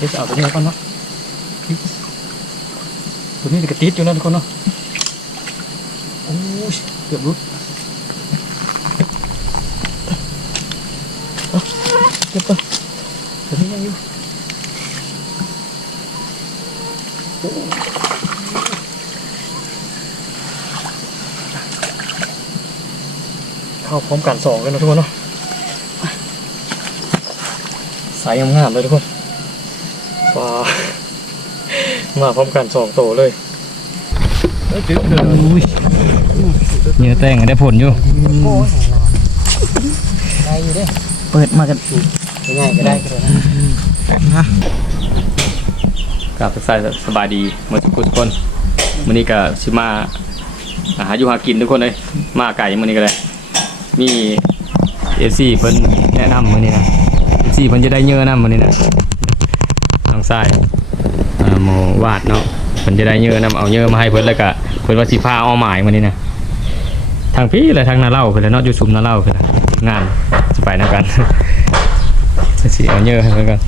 เดี๋ยวจะเอาตัวนี้ก่อนเนาะตัวนี้กระติดอยู่นะทุกคนเนาะโอ้ยเกือบรุดเอาเก็บก่อนตัวนี้ยังอยู่โอ้เข้าพร้อมกันสองเลยนะทุกคนเนาะสายงามๆเลยทุกคนามาพร้อมกันสองโตเลยเนื้อแต้งได้ผลอยู่ได้อยู่เด้เปิดมากันง่ายก็ได้ก็ได้นะกับสายสบายดีหมาทุกคนทุกคนมื้อนี้ก็สิมาหาอยู่หากินทุกคนเลยมาไก่มื้อนี้ก็เลยมีเอซีเพิ่นแนะนำมื้อนี้นะเอซีเพิ่นจะได้เยอะนำมื้อนี้นะน้อง ทรายอ่าหมอวาดเนาะเพิ่นจะได้เยอะนำเอาเยอะมาให้เพิ่นแล้วก็เพิ่นว่าสิพาเอาหมายมื้อนี้นะทางพี่เลยทางนาเล่าเพิ่นแหละเนาะอยู่ซุมนาเล่าเพิ่นน่ะงานสิไปนํกันสิเอาเยอะให้เพิ่นกัน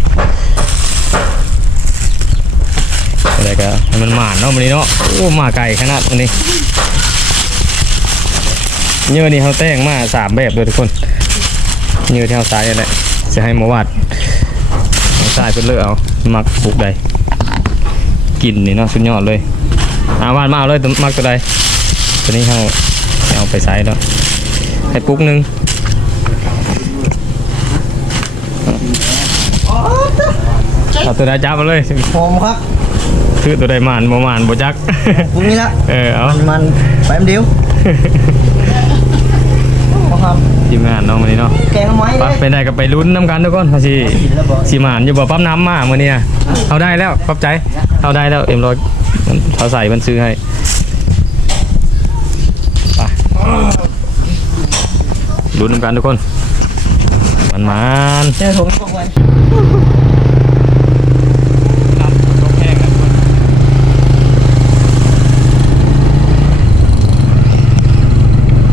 อะไรก็ให้มันหมานเนาะวันนี้เนาะโอ้มาไก่ขนาดวันนี้เนื้อนี่เขาแต่งมาสามแบบเลยทุกคนเนื้อที่เขาสายอะไรจะให้มาวาดเอาสายเป็นเลือกเอา มักปลูกใดกินนี่เนาะสุดยอดเลยอาวาดมาเอาเลยตัวมักตัวใดตัวนี้เขาเอาไปใส่แล้วให้ปลูกหนึ่งเอาตัวใดจับมาเลยหอมครับคือตัวใดหมานบ่หมานบ่จักพรุ่งนี้ละเออเอามันมันไปมันเดียว ครับทีมงานเนาะมื้อนี้เนาะแกงเอาไม้ไปเลยไปได้ก็ไปลุ้นน้ำกันทุกคนว่าสิกินแล้วบ่สิหมานอยู่บ่ปั๊มน้ำมามื้อนี้น่ะเอาได้แล้วขอบใจเอาได้แล้วเอ็มร้อยเขาใส่มันซื้อให้ไปลุ้นน้ำกันทุกคนมันมันเจอผมบอกไว้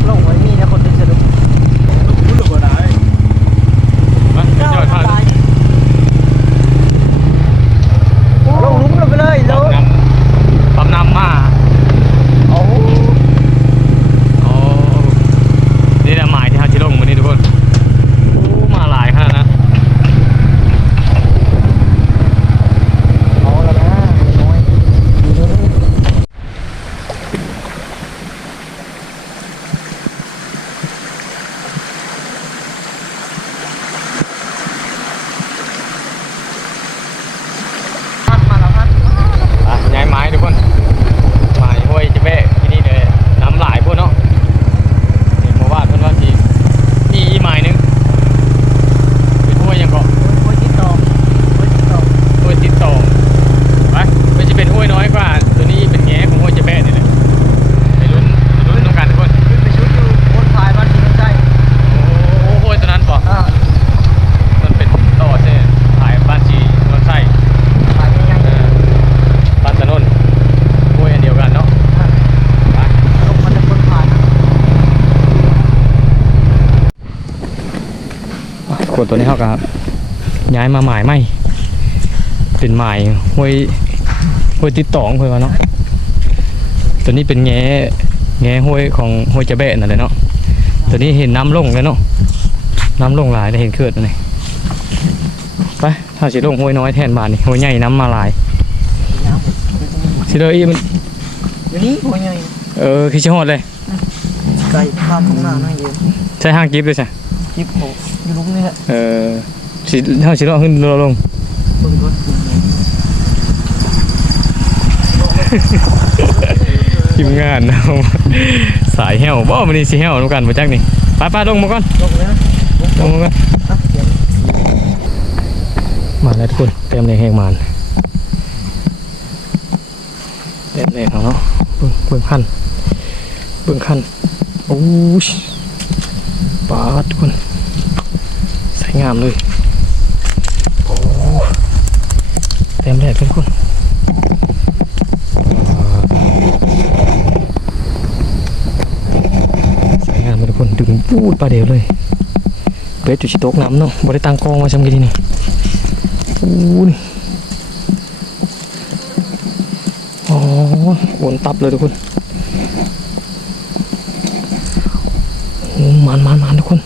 ลงไว้มีนะคนดึงสะดุดลงหลุมลงไปเลยลง ปั๊มน้ำมา โอ้ โอ้นี่แหละหมายที่ฮาจิลงมื้อนี้ทุกคนโอ้มาหลายขนาดนะ เอาแล้วนะน้อย อะย้ายไม้ทุกคนไม้ห้วยจะแบะที่นี่เลยน้ำหลายพวกเนาะเห็นมาว่าเพิ่นว่าสิมีอีกไม้หนึงเป็นห้วยหยังเกาะ โอ้ยที่ตองโอ้ยที่ตอง ห้วยติดต่อไปมันจะเป็นห้วยน้อยกว่า ตัวนี้เป็นแง่ของห้วยจะแบะนี่แหละไปลุ้นไปลุ้นต้องการทุกคน ขึ้นไปชุดอยู่บนพายบ้านที่มันใกล้ โอ้โหห้วยตัวนั้นป่ะ อ่า มันเป็นต่อเส้นถ่ายบ้านจีนนไส้ พายง่าย เออบ้านตะนนห้วยอันเดียวกันเนาะ ๆ ไป ลงมาจากบนพายนะ ขวดตัวนี้เขา กับย้ายมาหมายไหมเป็นหมายห้วยห้วยติดต่องห้วยวะเนาะตัวนี้เป็นแง่แง่ห้วยของห้วยจะแบะนั่นแหละเนาะตัวนี้เห็นน้ำลงเลยเนาะน้ำลงหลายได้เห็นเกิดนี่ไปถ้าสิลงห้วยน้อยแทนบานนี่ห้วยใหญ่น้ำมาหลายสิเลยอีมันเดี๋ยวนี้หัวใหญ่เออคือชิฮอดเลยไก่ภาพของหน้านั่งอยู่ใช้ห้างกิฟต์ด้วยใช่ จิ๊บโหอยู่ลุมนี่แหละเออสิเท่าสิลงขึ้นลงเบิ่งรถทีมงานนะสายแห้วบ่มันนี่สิแห้วนํกันบ่จักนี่ไปไปลงมาก่อนลงนะลงมาก่อนมาแล้วทุกคนเต็มเลยแห้งมานเต็มเลยเอาเนาะเบิ่งเบิ่งคันเบิ่งคันโอ้ยปาดทุกคน งามเลยโอ้เต็มแดดเพื่อนคุสวยงามเลยทุกคนดึงพูดปลาเดียวเลยเบสจุดชิโต๊กน้ำเนาะบริตังกองมาชมกันดีนี่อู้นี่อ๋อวนตับเลยทุกคนมันมันมันทุกคน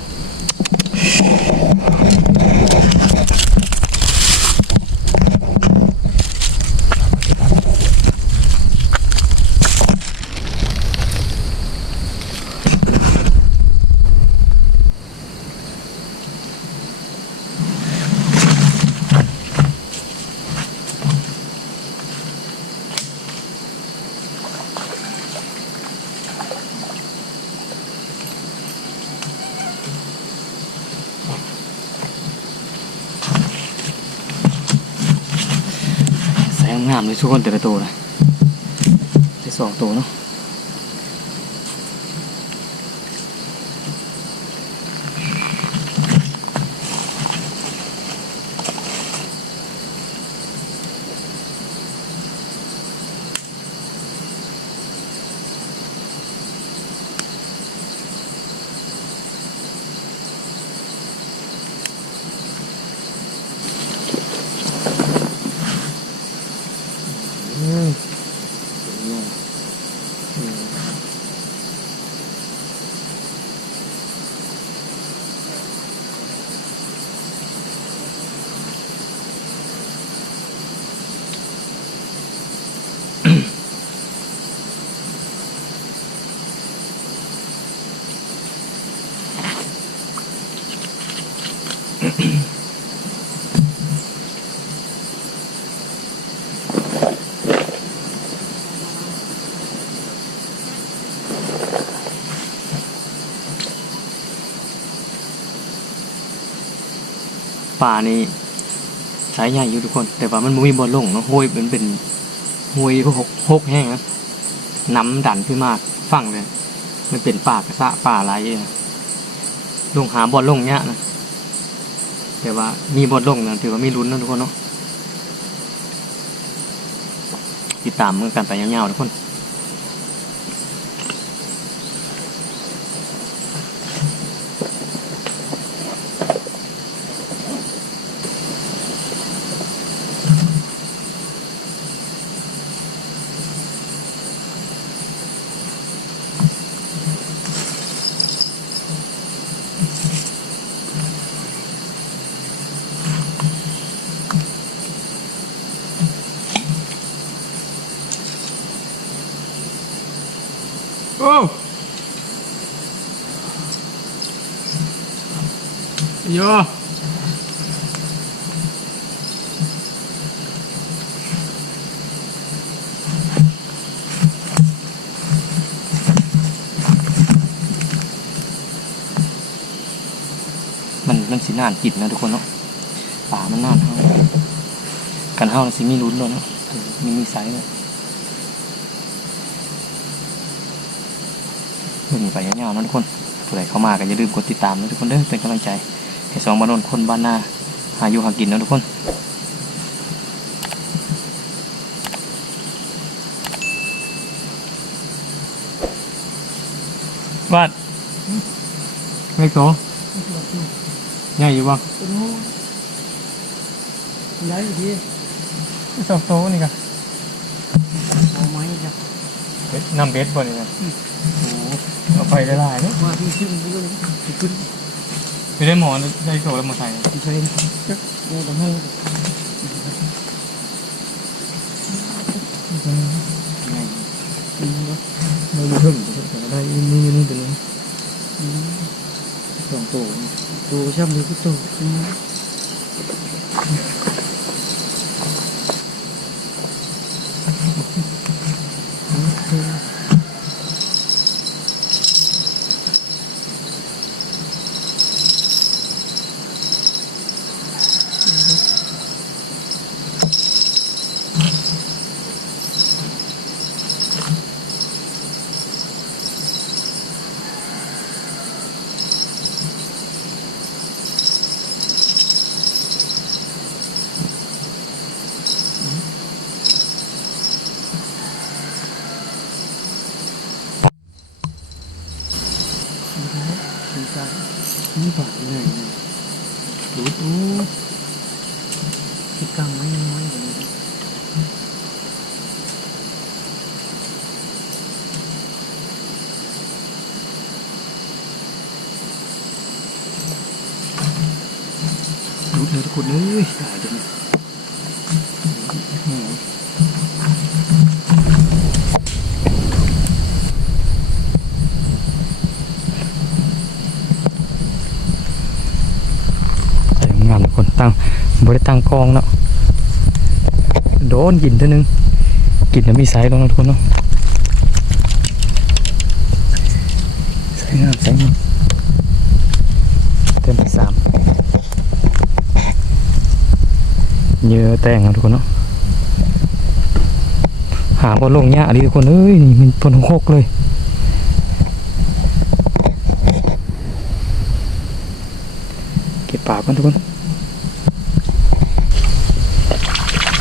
งามเลยทุกคนแต่ละตัวนะได้สองตัวเนาะ ป่านี่สายใหญ่อยู่ทุกคน แต่ว่ามันมีบอลลงเนาะห้วยมันเป็นห้วยหกหกแห้งนะน้ำดันขึ้นมาฟังเลย มันเป็นป่ากระสะป่าอะไรลงหาบอลลงเนี้ยนะ แต่ว่ามีบทลงนะถือว่ามีลุ้นนะทุกคนเนาะติดตามเมือกันไปยาวๆทุกคน โอ้ โยมันมันสินานกินนะทุกคนเนาะป่ามันน่านเท่ากันเท่าสิมีลุ้นด้วยเนาะมีมีไซส์เลยเบิ่งไปยาวๆนะทุกคนผู้ใดเข้ามาก็อย่าลืมกดติดตามนะทุกคนเด้อเป็นกำลังใจ สองบ้านโนนคนบ้านนาหาอยู่หากินนะทุกคนวาดเล็กโตใหญ่อยู่บ้างเป็นหูย้ายอยู่ที่สองโตนี่กันเอาไม้จ้ะนำเบสบอลนี่นะโอ้เอาไปได้หลายเนาะว่าที่ขึ้นไปเลยขึ้น ไม่ได้หมอนได้โตแล้วมาใส่ที่ใช้จักเนี่ยทำให้ก็ไม่รู้เพิ่มแต่ได้มือนี่ตัวนอืมสองตัวตัวช่ำนี้ก็ตัว เป็นการนี่บาดเลยดูดูที่กลางไม่น้อยเลยดูเธอทุกคนเลยตายเดีน บริตั้งกองเนาะโดนกินท่านึงกินแล้วมีไซส์ลงนะทุกคนเนาะใส่งามใส่งามเต็มที่สามเยอะแต่งนะทุกคนเนาะหาบอลลงยากดิทุกคนเอ้ยนี่มันปนหกเลยเก็บปากก่อนทุกคน ใส่หามทุกคน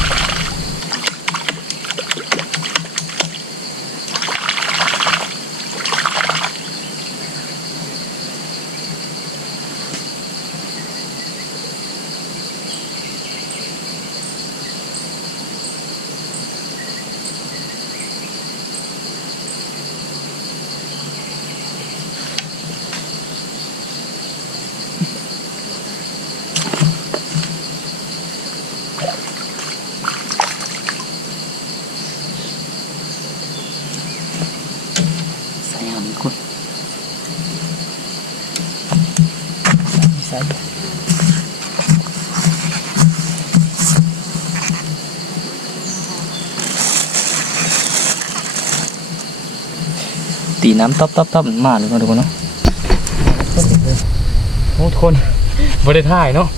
ใส่ตีน้ำต๊อบต๊อบต๊อบมา เลยมาทุกคนเนาะโอ้ทุกคนบริท่ายเนาะ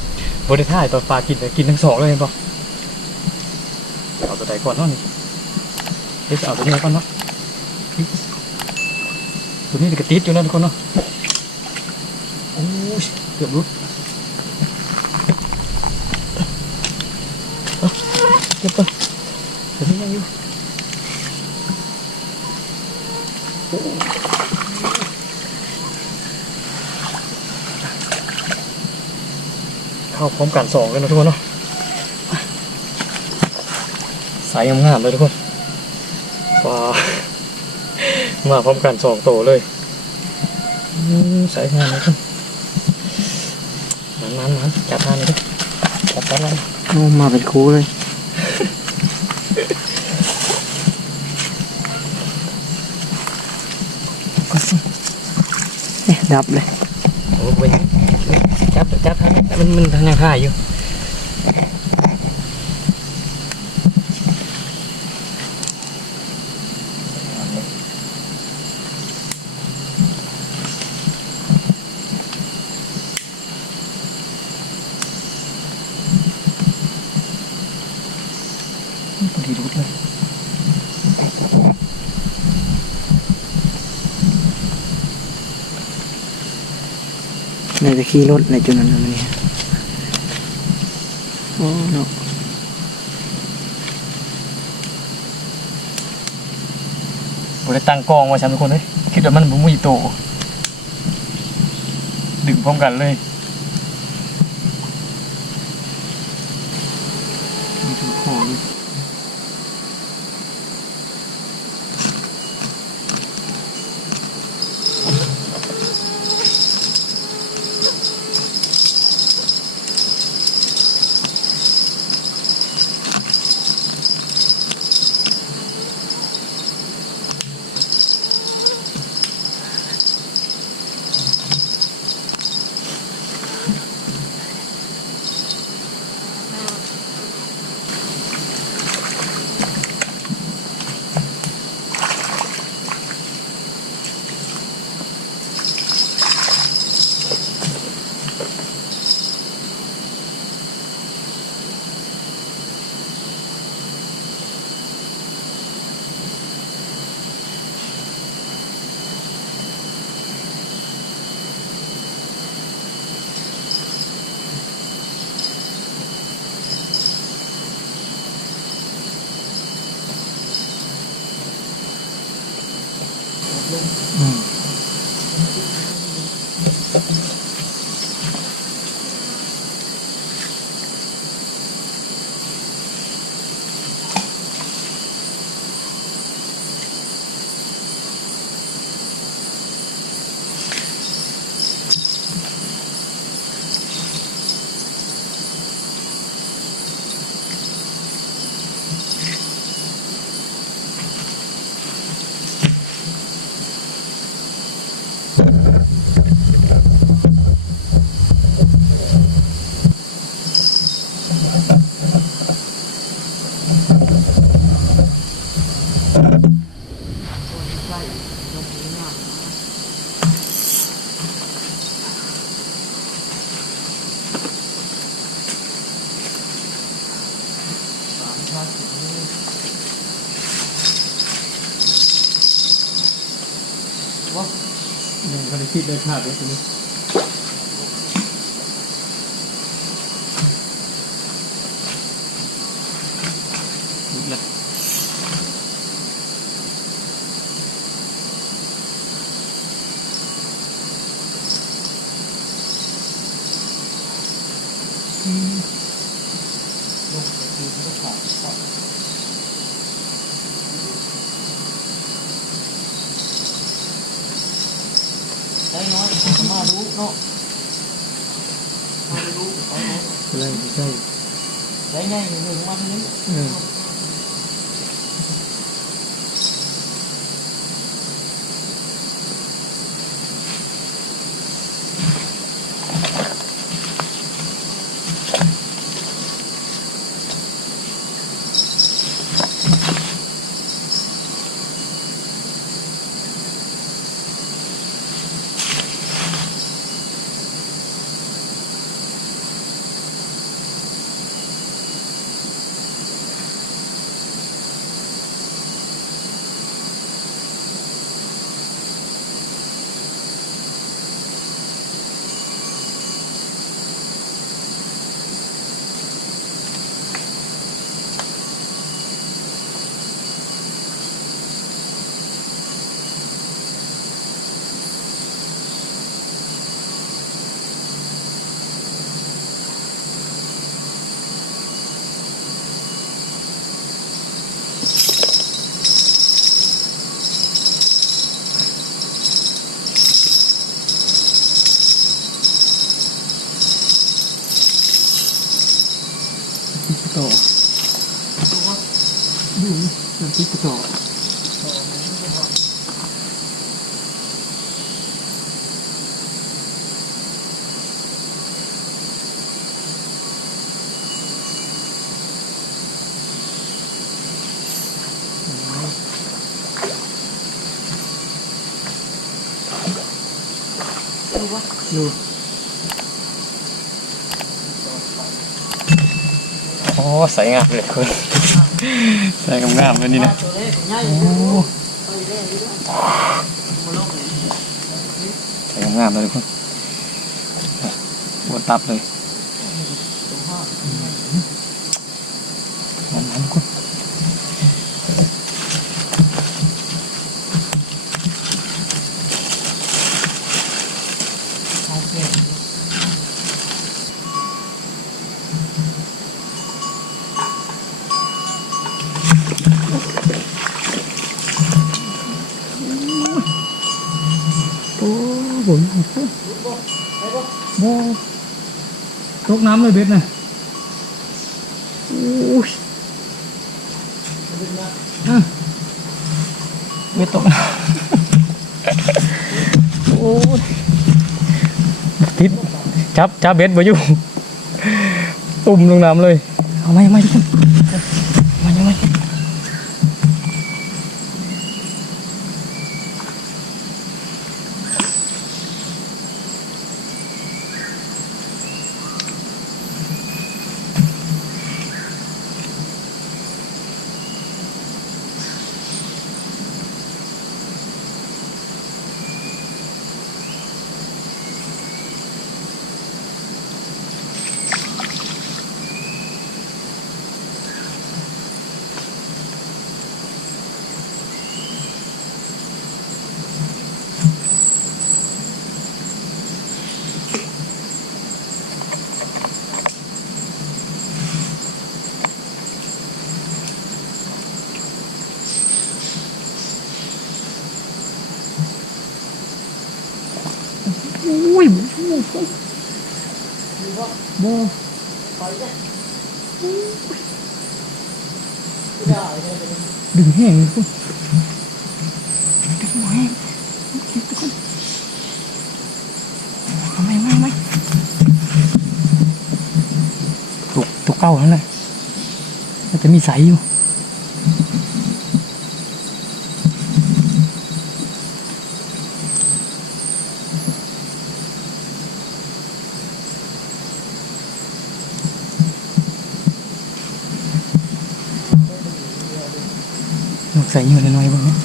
บริท่ายตอนปลากินแต่กินทั้งสองเลยเห็นปะเอาตัวใดก่อนเนาะนี่เดี๋ยวจะเอาตัวนี้ก่อนเนาะ ตัวนี้กระติดอยู่นะทุกคนเนาะโอ้ยเกือบรุดเก็บไปตัวนี้ยังอยู่เข้าพร้อมกันสองเลยนะทุกคนเนาะสายงามๆเลยทุกคน มาพร้อมกันสองโตเลยอืมสายงามเลยทุกคนมันมันๆจับทานเลยดิจับทานเลยโอ้มาเป็นครูเลยเนี่ยดับเลยโอ้ยจับจับทานมันมันทางยังหายอยู่ พอดีรุดเลยในจะขี่รถในจุดนั้นนะมันเนี่ยโอ้เนาะบได้ตั้งกองไว้สามทุกคนเลยคิดว่ามันบุมีโตดึงพร้อมกันเลย มาถึงนี้ว่าหนึ่งคนคิดได้ภาพเลยทีนี้ ได้ง่ายหนึ่งหนึ่งมาที่นี้ เออ พิกต่อ ดูว่า อยู่ น้ำพริกต่อดูว่าอยู่โอ้ใส่งามเลยคุณ ใส่กำงามเลยนี่นะใส่กำงามเลยทุกคนบวตับเลย โบตกน้ำเลยเบ็ดนะโอ้ยอะเบ็ดตกน้ำโอ้ยติดจับจับเบ็ดมาอยู่ตุ่มลงน้ำเลย เอาไหมเอาไหมทุกคน โบดึงแห้งเลยทุกคนดึงหัวแห้งคิดทุกคนทำไมไม่ไม่ตุกตุกเก้าแล้วแหละมันจะมีใสอยู่ นกใส่อยู่น้อยๆบ้างเนี่ย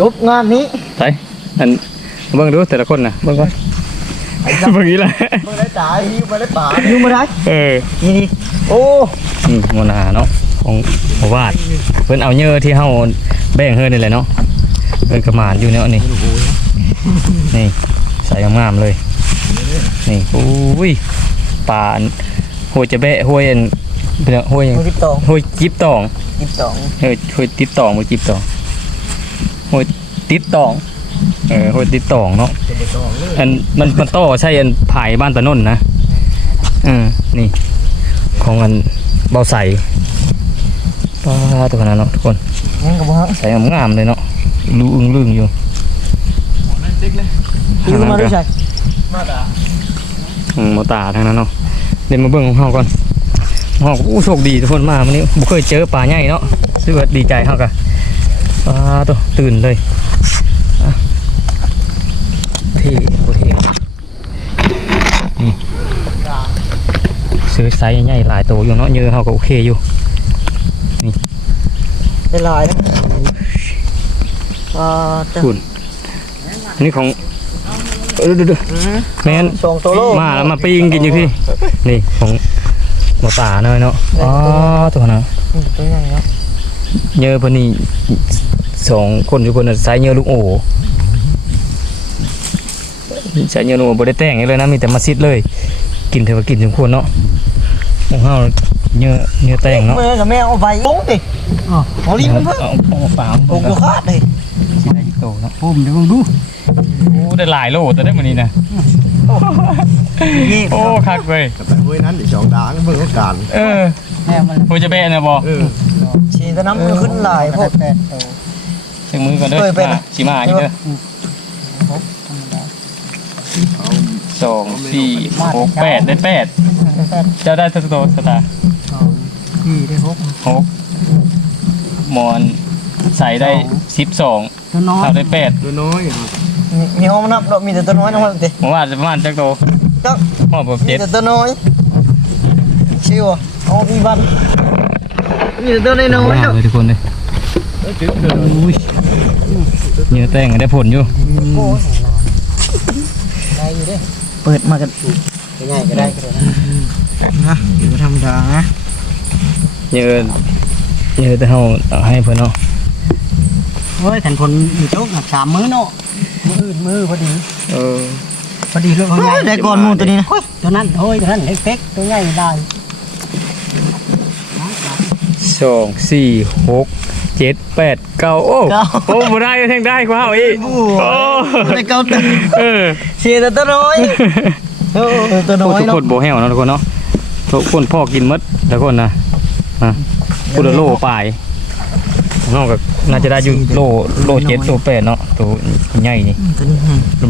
จบงานนี้ไปอันเบิ่งดูแต่ละคนนะเบิ่งก่อนเบิ่งนี้แหละมึงได้จ่ายยิงมาได้ป่ายิงมาได้เออนี่นี่โอ้อืมมนาเนาะของหมู่บ้านเพิ่นเอาเยอะที่เฮาแบ่งเฮือนนี่แหละเนาะเพิ่นกระมานอยู่เนี่ยนี่นี่ใส่งามๆเลยนี่โอ้ยปลาอันห้วยจะแบะห้วยอันเป็นห้วยหยังมึงติดต่อห้วยจิบตองติดต่อเออห้วยติดตองบ่จิบตอง ห้วยติดตอง เออห้วยติดตองเนาะติดต่อเลยอันมันมันต่อใช่อันผายบ้านตะนนนะเออนี่ ของอันเบาใสปลาตัวขนาดเนาะทุกคนยังกับว่าใส่งามๆเลยเนาะรูอึ้งลึงอยู่ยิงมาด้วยใช่อืมมาตาทางนั้นเนาะเดี๋ยวมาเบิ่งของเฮาก่อนเฮาก็อู้โชคดีทุกคนมาวันนี้บ่เคยเจอปลาใหญ่เนาะซื้อว่าดีใจเฮากะ ปลาตัวตื่นเลยอะเท่โคตรเท่นี่ซื้อไซส์ใหญ่ๆหลายตัวอยู่เนาะเยอะเฮาก็โอเคอยู่ได้ลายนะอ่าจะคุณอันนี่ของเออเดี๋ยวๆแม่นสองตัวโลมาแล้วมาปิ้งกินอยู่พี่นี่ของหมอตาหน่อยเนาะอ๋อตัวนะตัวใหญ่เนาะเยอะเพนนี่ สองคนอยู่คนน่ะสายเยอะลูกโอสายเยอะลูกโอบได้แต่งอย่างเลยนะมีแต่มาซิดเลย กินเถอะว่ากินสมควรเนาะของเฮาเยอะเยอะแต่งเนาะแม่กับแม่เอาไปโอ้ดิอ๋อเอาลิ้นมันเพิ่มเอาเอาเปล่าโอ้กูคาดเลยสิได้อีกโตเนาะผมเดี๋ยวมึงดูโอ้ได้หลายโลแต่ได้มื้อนี้นะนี่โอ้คักเว้ยไปห้วยนั้นอีกสองด่างเบิ่งโอกาสเออแม่มันโหจะเบะนะบ่เออชีตะน้ำมันขึ้นหลายพวก ถึงมือก่อนเด้อเคยเป็นมาสิมาอีกเด้อสองสี่หกแปดได้แปดเจ้าได้ตัวโตสตาร์พี่ได้พกหกหมอนใส่ได้สิบสองตัวน้อยเท่าได้แปดตัวน้อยครับมีห้องนับเรามีแต่ตัวน้อยนะมันเด็ผมว่าจะประมาณจักโตจักหอบแบบมีเจ็ดแต่ตัวน้อยชิวเอาอีบันมีแต่ตัวน้อยน้อยเลยทุกคนเลย อุ้ยเนื้อแต่งได้ผลอยู่ได้อยู่เด้เปิดมากันง่ายก็ได้ก็ได้นะอยู่ธรรมดานะเนื้อเนื้อแต่เฮาเอาให้เพิ่นเนาะเฮ้ยขันพลอยู่โจ๊กหนักสามมื้อเนาะมืออื่นมือพอดีเออพอดีเลยเขาใหญ่ได้ก่อนมูตัวนี้นะตัวนั้นโอ้ยตัวนั้นเล็กๆตัวใหญ่ได้สองสี่หก เจ็ดแปดเก้าโอ้โอ้บ่ได้แทงได้กว่าเฮาอีกโอ้ได้เก้าตัวเออเชียร์แต่ตัวน้อยเออตัวน้อยทุกเนาะคนโบแห้วเนาะทุกคนเนาะทุกคนพ่อกินหมดทุกคนนะนะพุทธโลปลายนอกจากน่าจะได้อยู่โลโลเจ็ดโลแปดเนาะตัวใหญ่นี่ตัวนี้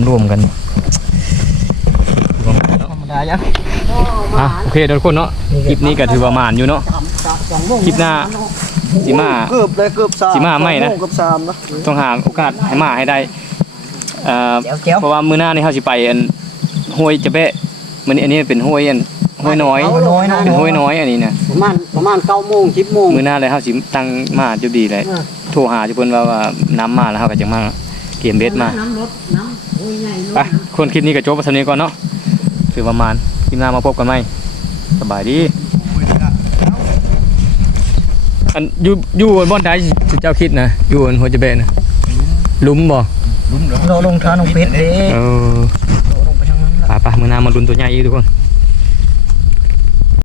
รวมๆกันธรรมดายังอะโอเคทุกคนเนาะคลิปนี้ก็ถือประมาณอยู่เนาะคลิปหน้า สิมาเกือบเลยเกือบสามสิมาไม่นะเกือบสามนะต้องหาโอกาสให้มาให้ได้เอ่อแก้วแก้วเพราะว่ามื้อหน้านี่เฮาสิไปอันห้วยจะเปะมื้อนี้อันนี้เป็นห้วยอันห้วยน้อยน้อยนะเป็นห้วยน้อยอันนี้นะประมาณประมาณเก้าโมงสิบโมงมื้อหน้าเลยเฮาสิตั้งมาจุดดีเลยเออโทรหาจุเพิ่นว่าว่าน้ำมาแล้วเฮาก็จะมาเกมเบสมาน้ำรถน้ำโอ้ยใหญ่รถไปคนคลิปนี้ก็จบไปสำนี้ก่อนเนาะถือประมาณคลิปหน้ามาพบกันใหม่สบายดี อันอยู่อยู่บนบ่อนใดสิเจ้าคิดนะอยู่บนหัวจะเบะนะหลุมบ่เราลงทานลงเพชรเด้เออเราลงไปทางนั้นละไปไปมื้อหน้ามาลุ้นตัวใหญ่อีกทุกคน